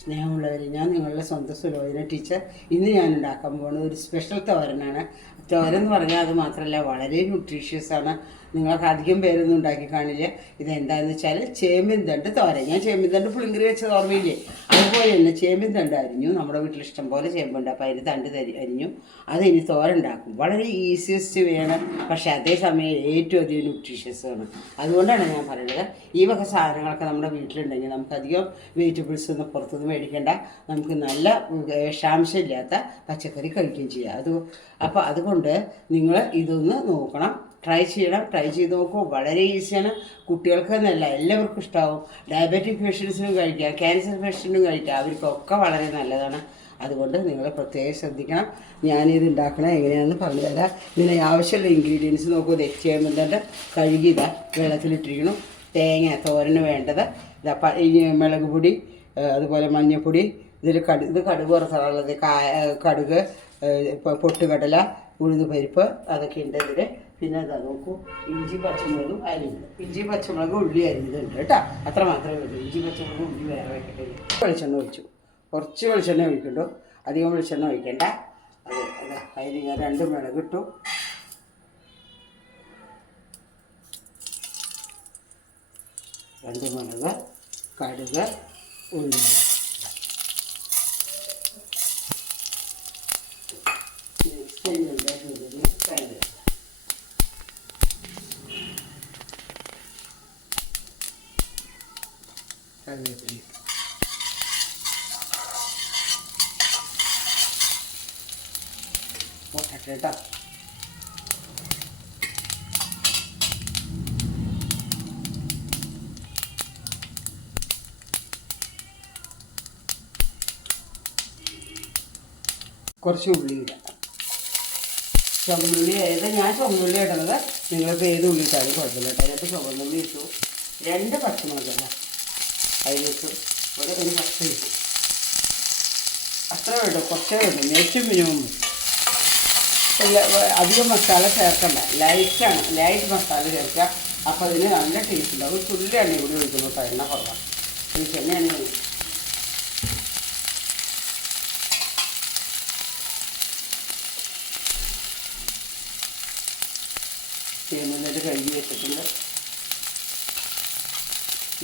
സ്നേഹമുള്ളവർ ഞാൻ നിങ്ങളുടെ സ്വന്തം സുലോചന ടീച്ചർ ഇന്ന് ഞാൻ ഉണ്ടാക്കാൻ പോകുന്നത് ഒരു സ്പെഷ്യൽ തോരനാണ്. തോരൻ എന്ന് പറഞ്ഞാൽ അത് മാത്രമല്ല വളരെ ന്യൂട്രീഷ്യസ് ആണ്. നിങ്ങൾക്ക് അധികം പേരൊന്നും ഉണ്ടാക്കി കാണില്ല. ഇതെന്താണെന്ന് വെച്ചാൽ ചേമ്പിൻ തണ്ട് തോരൻ. ഞാൻ ചേമ്പിൻ തണ്ട് പുളിങ്കറി വെച്ചത് ഓർമ്മയില്ലേ? അതുപോലെ തന്നെ ചേമ്പിൻ തണ്ട് അരിഞ്ഞു. നമ്മുടെ വീട്ടിൽ ഇഷ്ടം പോലെ ചേമ്പുണ്ട്. അപ്പോൾ അതിന് തണ്ട് തരി അരിഞ്ഞു. അത് ഇനി തോരണ്ടാക്കും വളരെ ഈസിയസ്റ്റ് വേണം. പക്ഷേ അതേസമയം ഏറ്റവും അധികം ന്യൂട്രീഷ്യസ് ആണ്. അതുകൊണ്ടാണ് ഞാൻ പറയുന്നത്. ഈ വക സാധനങ്ങളൊക്കെ നമ്മുടെ വീട്ടിലുണ്ടെങ്കിൽ നമുക്കധികം വെജിറ്റബിൾസ് ഒന്നും പുറത്തുനിന്ന് മേടിക്കേണ്ട നമുക്ക് നല്ല വിഷാംശമില്ലാത്ത പച്ചക്കറി കഴിക്കുകയും ചെയ്യാം. അത് അപ്പോൾ അതുകൊണ്ട് നിങ്ങൾ ഇതൊന്ന് നോക്കണം. ട്രൈ ചെയ്യണം ട്രൈ ചെയ്ത് നോക്കൂ വളരെ ഈസിയാണ് കുട്ടികൾക്ക് നല്ല എല്ലാവർക്കും ഇഷ്ടമാവും ഡയബറ്റിക് പേഷ്യൻസിനും കഴിക്കാം ക്യാൻസർ പേഷ്യന്റിനും കഴിക്കാം. അവർക്കൊക്കെ വളരെ നല്ലതാണ്. അതുകൊണ്ട് നിങ്ങൾ പ്രത്യേകം ശ്രദ്ധിക്കണം. ഞാനിത് ഉണ്ടാക്കണം എങ്ങനെയാണെന്ന് പറഞ്ഞു തരാം. ഇതിന് ആവശ്യമുള്ള ഇൻഗ്രീഡിയൻസ് നോക്കൂ. ചെയ്യുന്നുണ്ട് കഴുകി കഴുകിയത് വെള്ളത്തിലിട്ടിരിക്കണം തേങ്ങ തോരന് വേണ്ടത്. ഇതാ മുളക് പൊടി അതുപോലെ മഞ്ഞൾപ്പൊടി ഇതിൽ കടു ഇത് കടുക് വറുത്തുള്ളത് കാ കടുക് പൊട്ടുകടല ഉഴുന്ന് പരിപ്പ് അതൊക്കെ ഉണ്ട് ഇതിൽ പിന്നെ അതാ നോക്കൂ ഇഞ്ചി പച്ചമുളകും അരിഞ്ഞു ഇഞ്ചി പച്ചമുളകും ഉള്ളി അരിഞ്ഞതുണ്ട് കേട്ടോ. അത്ര മാത്രമേ ഉള്ളൂ. ഇഞ്ചി പച്ചമുളകും ഉള്ളി വേറെ വെക്കട്ടെ. വെളിച്ചെണ്ണ ഒഴിച്ചു. കുറച്ച് വെളിച്ചെണ്ണ ഒഴിക്കണ്ടു? അധികം വെളിച്ചെണ്ണ ഒഴിക്കണ്ട. അത് അതാ. അതിന് ഞാൻ രണ്ട് മിളക് ഇട്ടു. രണ്ട് മിളക് കടുക് ഉള്ളി. കറിവേപ്പില പോട്ടെ കേട്ടോ കുറച്ച് ഉള്ളി ഇടാം. ചുവന്നുള്ളി ഏത്? ഞാൻ ചുവന്നുള്ളി ഇടുന്നത് നിങ്ങൾക്ക് ഏത് ഉള്ളി ഇട്ടാലും കുഴപ്പമില്ല കേട്ടോ. അതിനകത്ത് ചുവന്നുള്ളി ഇട്ടു. രണ്ട് പച്ചമുളകല്ല അതിലിട്ടു ഒരു ഒരു പത്ത് ഇട്ടു അത്ര വേണ്ട കുറച്ചേ വേണ്ടു ഏറ്റവും മിനിമം അധികം മസാല ചേർക്കണ്ട. ലൈറ്റാണ് ലൈറ്റ് മസാല ചേർക്കുക. അപ്പോൾ അതിന് നല്ല ടേസ്റ്റ് ഉണ്ടാവും. ഒരു തുള്ളി എണ്ണ കൂടി ഒഴിക്കുന്നു കേട്ടോ എണ്ണ കുറവാണ് എനിക്ക് എണ്ണയാണ് ചെയ്യുന്നതിന്റെ കഴുകി വെച്ചിട്ടുണ്ട്.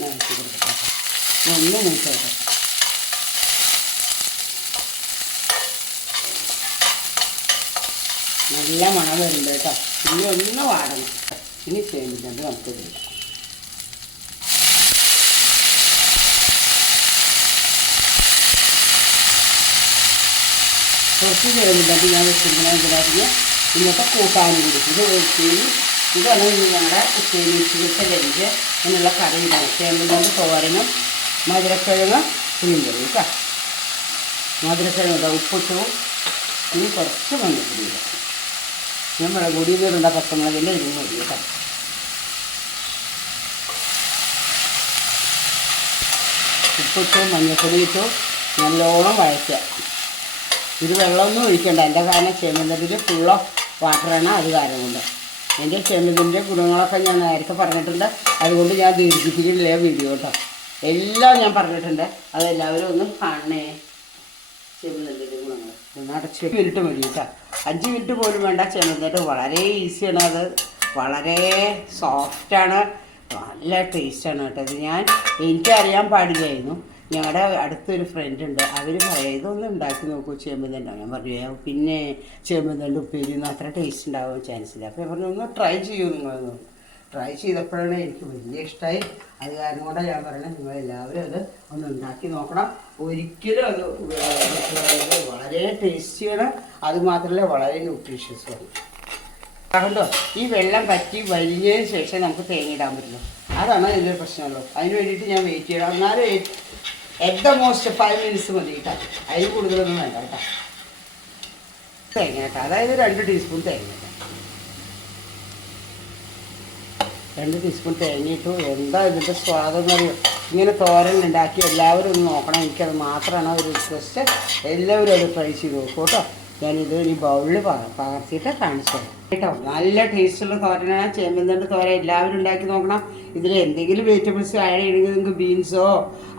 ഞാൻ കൊടുക്കാം. ഒന്ന് മൂത്തോട്ടെ നല്ല മണം വരുന്നുണ്ട് കേട്ടോ. ഇനി ഒന്ന് വാടണം. ഇനി ചേമ്പിന്റെ നമുക്ക് ഇടാം കുറച്ച് ചേമ്പിന്റെ ഞാൻ വെച്ചിരിക്കുന്ന ഇതിനകത്ത് ഇന്നത്തെ കൂട്ടാനും കൂടി. ഇത് വെച്ചിന് ഇതാണ് ഞങ്ങളുടെ ഉപ്പേരി ഉച്ചിട്ട് കഴിഞ്ഞ് എന്നുള്ള കറി ഇതാണ് ചേമ്പിന്റെ തോരനും മധുരക്കിഴങ്ങ് പുളിങ്കറി കേട്ടോ? മധുരക്കിഴങ്ങ് ഉപ്പിട്ടു ഇനി കുറച്ച് മഞ്ഞപ്പൊടി ഇടാം. നമ്മുടെ ഇടണ്ട പച്ചമുളകിന്റെ ഇതിന് മതി കേട്ടോ? ഉപ്പിട്ടു മഞ്ഞപ്പൊടി ഇട്ടു നല്ലോണം വഴറ്റുക. ഇത് വെള്ളമൊന്നും ഒഴിക്കണ്ട. എന്റെ കാരണം വാട്ടറാണ് അത് കാരണം കൊണ്ട്. എന്റെ ചെമ്മന്തിന്റെ ഗുണങ്ങളൊക്കെ ഞാൻ നേരത്തെ പറഞ്ഞിട്ടുണ്ട്. അതുകൊണ്ട് ഞാൻ ദീർഘിപ്പിക്കുന്നില്ല വീഡിയോ കേട്ടോ. എല്ലാം ഞാൻ പറഞ്ഞിട്ടുണ്ട്. അതെല്ലാവരും ഒന്ന് കാണണേ. ചെമ്മന്തിന്റെ ഗുണങ്ങൾ ഒന്ന് അടച്ച് വെക്ക്. മിനിറ്റ് മതി കേട്ടോ. അഞ്ച് മിനിറ്റ് പോലും വേണ്ട. ചെമ്മന്തിന്റെ വളരെ ഈസിയാണ് അത്. വളരെ സോഫ്റ്റാണ് നല്ല ടേസ്റ്റാണ് കേട്ടോ ഇത്. ഞാൻ എനിക്കറിയാൻ പാടില്ലായിരുന്നു. ഞങ്ങളുടെ അടുത്തൊരു ഫ്രണ്ട് ഉണ്ട്. അവർ പറയാം ഇതൊന്നും ഉണ്ടാക്കി നോക്കൂ. ചേമ്പുന്നുണ്ടോ ഞാൻ പറഞ്ഞു പിന്നെ ചേമ്പുന്നുണ്ട് ഉപ്പേരി ഒന്നും അത്ര ടേസ്റ്റ് ഉണ്ടാവാൻ ചാൻസ് ഇല്ല. അപ്പോൾ ഞാൻ പറഞ്ഞു ഒന്ന് ട്രൈ ചെയ്യൂ നിങ്ങളൊന്ന്. ട്രൈ ചെയ്തപ്പോഴാണ് എനിക്ക് വലിയ ഇഷ്ടമായി അത് കാരണം കൊണ്ടാണ് ഞാൻ പറയുന്നത് നിങ്ങൾ എല്ലാവരും അത് ഒന്ന് ഉണ്ടാക്കി നോക്കണം. ഒരിക്കലും അത് വളരെ ടേസ്റ്റിയാണ് അത് മാത്രമല്ല വളരെ ന്യൂട്രീഷ്യസുമാണ് കണ്ടോ? ഈ വെള്ളം പറ്റി വലിഞ്ഞതിന് ശേഷം നമുക്ക് തേങ്ങ ഇടാൻ പറ്റുള്ളൂ അതാണ് ഇതിന്റെ പ്രശ്നമുള്ളൂ അതിന് വേണ്ടിയിട്ട് ഞാൻ വെയിറ്റ് ചെയ്യണം. എന്നാലും at the most five minutes മതി കേട്ടോ. അതിൽ കൂടുതലൊന്നും വേണ്ട കേട്ടോ. തേങ്ങ കേട്ടോ. അതായത് രണ്ട് ടീസ്പൂൺ തേങ്ങ കേട്ടോ രണ്ട് ടീസ്പൂൺ തേങ്ങയിട്ടു. എന്താ ഇതിന്റെ സ്വാദം അറിയോ ഇങ്ങനെ തോരൻ ഉണ്ടാക്കി എല്ലാവരും ഒന്ന് നോക്കണം. എനിക്കത് മാത്രമാണ് ഒരു റിക്വസ്റ്റ് എല്ലാവരും അത് ട്രൈ ചെയ്ത് നോക്കൂ കേട്ടോ. ഞാനിത് ഇനി ബൗളിൽ പകർത്തിയിട്ട് കാണിച്ചു തരാം കേട്ടോ നല്ല ടേസ്റ്റുള്ള തോരനാണ്. ചേമ്പന്തണ്ട് തോര എല്ലാവരും ഉണ്ടാക്കി നോക്കണം. ഇതിൽ എന്തെങ്കിലും വെജിറ്റബിൾസ് ആഡ് ചെയ്യണമെങ്കിൽ നിങ്ങൾക്ക് ബീൻസോ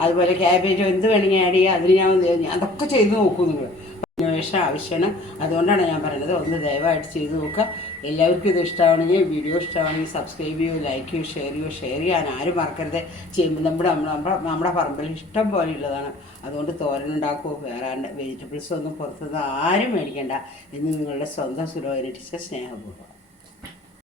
അതുപോലെ ക്യാബേജോ എന്ത് വേണമെങ്കിൽ ആഡ് ചെയ്യുക അതിന് ഞാൻ അതൊക്കെ ചെയ്ത് നോക്കൂ നിങ്ങൾ. ഇന്നോവേഷൻ ആവശ്യമാണ്. അതുകൊണ്ടാണ് ഞാൻ പറയുന്നത്. ഒന്ന് ദയവായിട്ട് ചെയ്ത് നോക്കുക. എല്ലാവർക്കും ഇത് ഇഷ്ടമാണെങ്കിൽ വീഡിയോ ഇഷ്ടമാണെങ്കിൽ സബ്സ്ക്രൈബ് ചെയ്യൂ ലൈക്ക് ചെയ്യൂ ഷെയർ ചെയ്യൂ. ഷെയർ ചെയ്യാൻ ആരും മറക്കരുത്. ചെയ്യുമ്പോൾ നമ്മുടെ നമ്മുടെ നമ്മുടെ പറമ്പിൽ ഇഷ്ടം പോലെ ഉള്ളതാണ്. അതുകൊണ്ട് തോരൻ ഉണ്ടാക്കുമോ വേറെ വെജിറ്റബിൾസ് ഒന്നും പുറത്തുനിന്ന് ആരും മേടിക്കേണ്ട. എന്ന് നിങ്ങളുടെ സ്വന്തം സുലോചന ടീച്ചർ സ്നേഹപൂർവം.